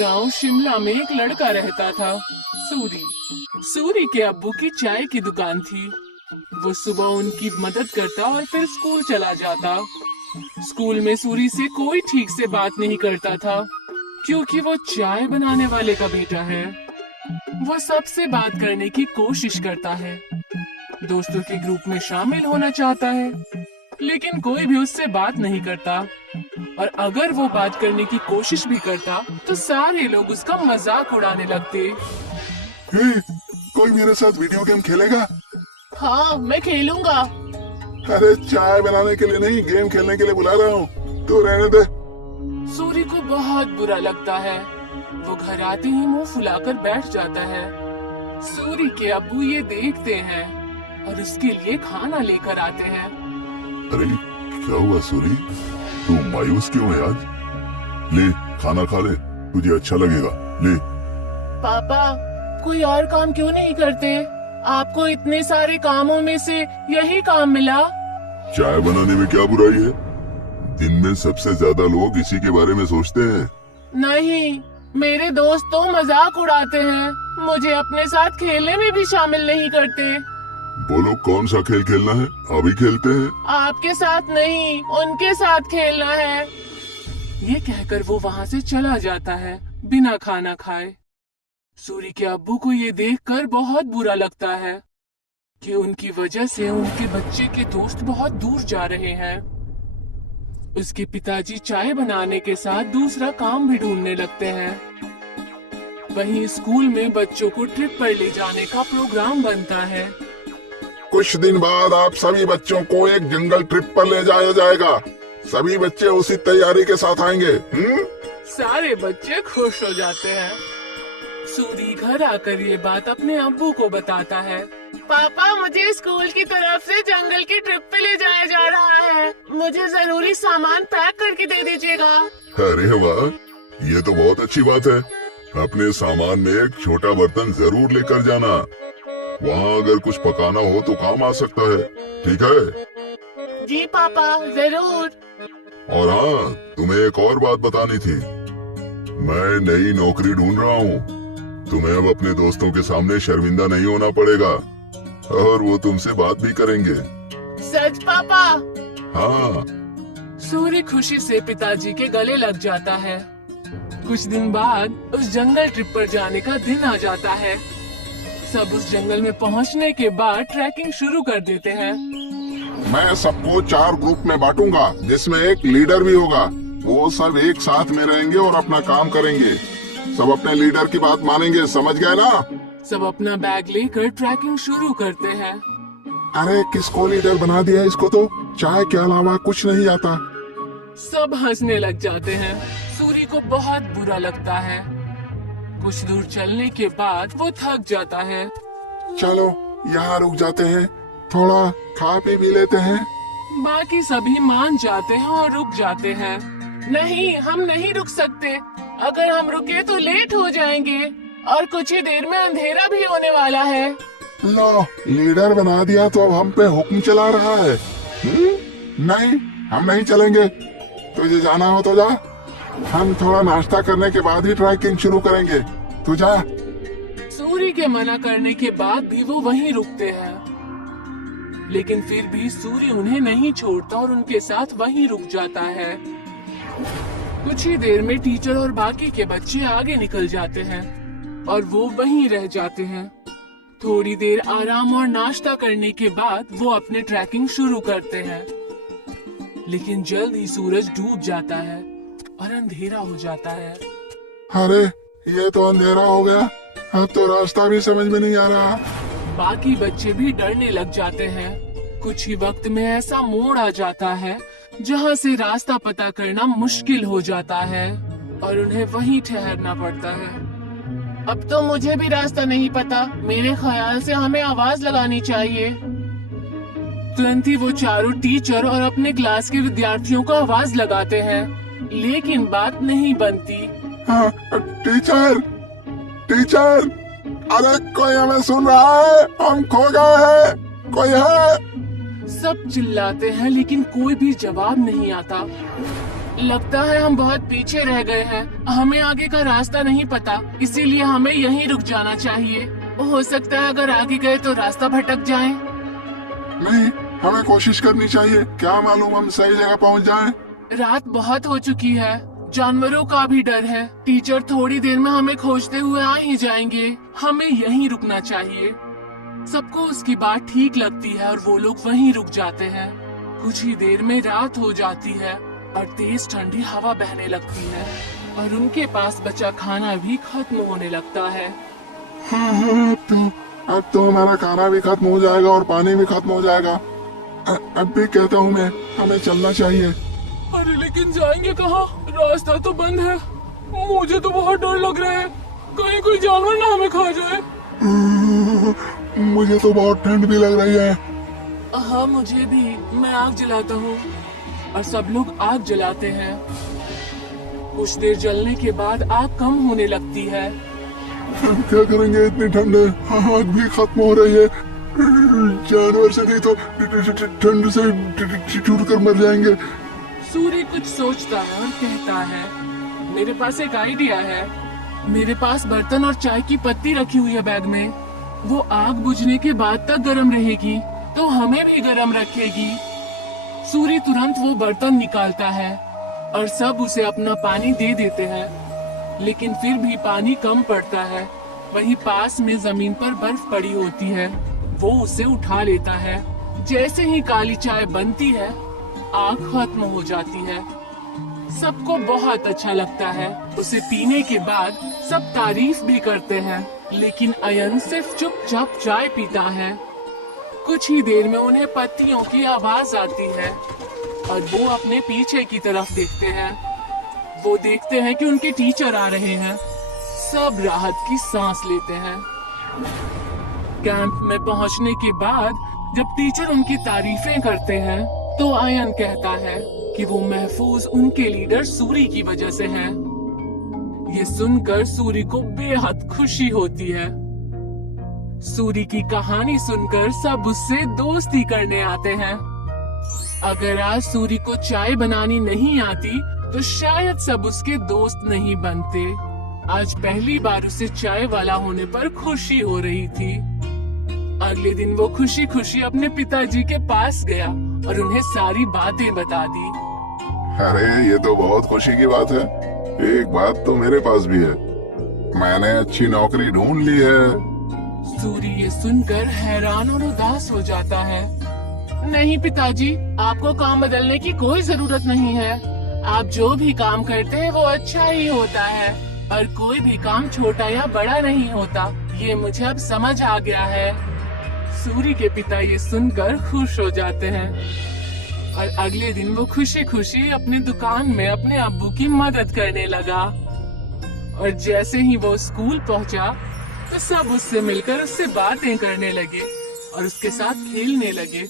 गांव शिमला में एक लड़का रहता था, सूरी। सूरी के अब्बू की चाय की दुकान थी। वो सुबह उनकी मदद करता और फिर स्कूल चला जाता। स्कूल में सूरी से कोई ठीक से बात नहीं करता था, क्योंकि वो चाय बनाने वाले का बेटा है। वो सबसे बात करने की कोशिश करता है, दोस्तों के ग्रुप में शामिल होना चाहता है, लेकिन कोई भी उससे बात नहीं करता। और अगर वो बात करने की कोशिश भी करता तो सारे लोग उसका मजाक उड़ाने लगते। हे, कोई मेरे साथ वीडियो गेम खेलेगा? हाँ, मैं खेलूंगा। अरे चाय बनाने के लिए नहीं, गेम खेलने के लिए बुला रहा हूँ, तू रहने दे। सूरी को बहुत बुरा लगता है। वो घर आते ही मुंह फुलाकर बैठ जाता है। सूरी के अब्बू ये देखते हैं और उसके लिए खाना लेकर आते हैं। अरे क्या हुआ सूरी, तू मायूस क्यों है आज? ले खाना खा ले, तुझे अच्छा लगेगा, ले। पापा, कोई और काम क्यों नहीं करते? आपको इतने सारे कामों में से यही काम मिला। चाय बनाने में क्या बुराई है? दिन में सबसे ज्यादा लोग इसी के बारे में सोचते हैं। नहीं, मेरे दोस्त तो मजाक उड़ाते हैं, मुझे अपने साथ खेलने में भी शामिल नहीं करते। बोलो कौन सा खेल खेलना है, अभी खेलते हैं। आपके साथ नहीं, उनके साथ खेलना है। ये कहकर वो वहाँ से चला जाता है बिना खाना खाए। सूरी के अब्बू को ये देखकर बहुत बुरा लगता है कि उनकी वजह से उनके बच्चे के दोस्त बहुत दूर जा रहे हैं। उसके पिताजी चाय बनाने के साथ दूसरा काम भी ढूंढने लगते हैं। वहीं स्कूल में बच्चों को ट्रिप पर ले जाने का प्रोग्राम बनता है। कुछ दिन बाद आप सभी बच्चों को एक जंगल ट्रिप पर ले जाया जाएगा। सभी बच्चे उसी तैयारी के साथ आएंगे। सारे बच्चे खुश हो जाते हैं। सूरी घर आकर ये बात अपने अब्बू को बताता है। पापा, मुझे स्कूल की तरफ से जंगल की ट्रिप पे ले जाया जा रहा है। मुझे जरूरी सामान पैक करके दे दीजिएगा। अरे वाह, ये तो बहुत अच्छी बात है। अपने सामान में एक छोटा बर्तन जरूर लेकर जाना। वहाँ अगर कुछ पकाना हो तो काम आ सकता है, ठीक है? जी पापा, जरूर। और हाँ, तुम्हें एक और बात बतानी थी। मैं नई नौकरी ढूंढ रहा हूँ। तुम्हें अब अपने दोस्तों के सामने शर्मिंदा नहीं होना पड़ेगा और वो तुमसे बात भी करेंगे। सच पापा? हाँ। सूरी खुशी से पिताजी के गले लग जाता है। कुछ दिन बाद उस जंगल ट्रिप पर जाने का दिन आ जाता है। सब उस जंगल में पहुंचने के बाद ट्रैकिंग शुरू कर देते हैं। मैं सबको 4 ग्रुप में बांटूंगा, जिसमें एक लीडर भी होगा। वो सब एक साथ में रहेंगे और अपना काम करेंगे। सब अपने लीडर की बात मानेंगे, समझ गए ना? सब अपना बैग लेकर ट्रैकिंग शुरू करते हैं। अरे किसको लीडर बना दिया? इसको तो चाय के अलावा कुछ नहीं आता। सब हंसने लग जाते हैं। सूरी को बहुत बुरा लगता है। कुछ दूर चलने के बाद वो थक जाता है। चलो यहाँ रुक जाते हैं, थोड़ा खा पी भी लेते हैं। बाकी सभी मान जाते हैं और रुक जाते हैं। नहीं, हम नहीं रुक सकते। अगर हम रुके तो लेट हो जाएंगे और कुछ ही देर में अंधेरा भी होने वाला है। लो, लीडर बना दिया तो अब हम पे हुक्म चला रहा है। नहीं, हम नहीं चलेंगे। तुझे जाना हो तो जा। हम थोड़ा नाश्ता करने के बाद ही ट्रैकिंग शुरू करेंगे। तू जा। सूरी के मना करने के बाद भी वो वहीं रुकते हैं, लेकिन फिर भी सूरी उन्हें नहीं छोड़ता और उनके साथ वहीं रुक जाता है। कुछ ही देर में टीचर और बाकी के बच्चे आगे निकल जाते हैं और वो वहीं रह जाते हैं। थोड़ी देर आराम और नाश्ता करने के बाद वो अपने ट्रैकिंग शुरू करते हैं, लेकिन जल्द ही सूरज डूब जाता है और अंधेरा हो जाता है। अरे ये तो अंधेरा हो गया, अब तो रास्ता भी समझ में नहीं आ रहा। बाकी बच्चे भी डरने लग जाते हैं। कुछ ही वक्त में ऐसा मोड़ आ जाता है जहाँ से रास्ता पता करना मुश्किल हो जाता है और उन्हें वहीं ठहरना पड़ता है। अब तो मुझे भी रास्ता नहीं पता। मेरे ख्याल से हमें आवाज लगानी चाहिए। तुरंत ही वो चारों टीचर और अपने क्लास के विद्यार्थियों को आवाज लगाते हैं, लेकिन बात नहीं बनती। हाँ, टीचर, टीचर, अरे कोई हमें सुन रहा है? हम खो गए हैं, कोई है? सब चिल्लाते हैं लेकिन कोई भी जवाब नहीं आता। लगता है हम बहुत पीछे रह गए हैं। हमें आगे का रास्ता नहीं पता, इसीलिए हमें यहीं रुक जाना चाहिए। हो सकता है अगर आगे गए तो रास्ता भटक जाए। नहीं, हमें कोशिश करनी चाहिए, क्या मालूम हम सही जगह पहुंच जाएं। रात बहुत हो चुकी है, जानवरों का भी डर है। टीचर थोड़ी देर में हमें खोजते हुए आ ही जाएंगे। हमें यहीं रुकना चाहिए। सबको उसकी बात ठीक लगती है और वो लोग वहीं रुक जाते हैं। कुछ ही देर में रात हो जाती है और तेज ठंडी हवा बहने लगती है और उनके पास बचा खाना भी खत्म होने लगता है। हाँ, अब तो हमारा खाना भी खत्म हो जाएगा और पानी भी खत्म हो जाएगा। अब भी कहता हूँ मैं, हमें चलना चाहिए। अरे लेकिन जाएंगे कहाँ? रास्ता तो बंद है। मुझे तो बहुत डर लग रहा है, कहीं कोई जानवर ना हमें खा जाए। मुझे तो बहुत ठंड भी लग रही है। हाँ मुझे भी। मैं आग जलाता हूँ और सब लोग आग जलाते हैं। कुछ देर जलने के बाद आग कम होने लगती है। क्या करेंगे, इतनी ठंड है, आग भी खत्म हो रही है। जानवर से नहीं तो ठंड से चूर कर मर जाएंगे। सूर्य कुछ सोचता है और कहता है, मेरे पास एक आइडिया है। मेरे पास बर्तन और चाय की पत्ती रखी हुई है बैग में। वो आग बुझने के बाद तक गर्म रहेगी तो हमें भी गर्म रखेगी। सूर्य तुरंत वो बर्तन निकालता है और सब उसे अपना पानी दे देते हैं, लेकिन फिर भी पानी कम पड़ता है। वहीं पास में जमीन पर बर्फ पड़ी होती है। वो उसे उठा लेता है। जैसे ही काली चाय बनती है, आग खत्म हो जाती है। सबको बहुत अच्छा लगता है। उसे पीने के बाद सब तारीफ भी करते हैं, लेकिन अयन सिर्फ चुपचाप चाय पीता है। कुछ ही देर में उन्हें पत्तियों की आवाज आती है और वो अपने पीछे की तरफ देखते हैं। वो देखते हैं कि उनके टीचर आ रहे हैं। सब राहत की सांस लेते हैं। कैंप में पहुंचने के बाद जब टीचर उनकी तारीफें करते हैं तो अयन कहता है कि वो महफूज उनके लीडर सूरी की वजह से है। ये सुनकर सूरी को बेहद खुशी होती है। सूरी की कहानी सुनकर सब उससे दोस्ती करने आते हैं। अगर आज सूरी को चाय बनानी नहीं आती तो शायद सब उसके दोस्त नहीं बनते। आज पहली बार उसे चाय वाला होने पर खुशी हो रही थी। अगले दिन वो खुशी खुशी अपने पिताजी के पास गया और उन्हें सारी बातें बता दी। अरे ये तो बहुत खुशी की बात है। एक बात तो मेरे पास भी है, मैंने अच्छी नौकरी ढूंढ ली है। सूरी ये सुनकर हैरान और उदास हो जाता है। नहीं पिताजी, आपको काम बदलने की कोई जरूरत नहीं है। आप जो भी काम करते हैं वो अच्छा ही होता है और कोई भी काम छोटा या बड़ा नहीं होता। ये मुझे अब समझ आ गया है। सूरी के पिता ये सुनकर खुश हो जाते हैं और अगले दिन वो खुशी खुशी अपनी दुकान में अपने अब्बू की मदद करने लगा। और जैसे ही वो स्कूल पहुंचा तो सब उससे मिलकर उससे बातें करने लगे और उसके साथ खेलने लगे।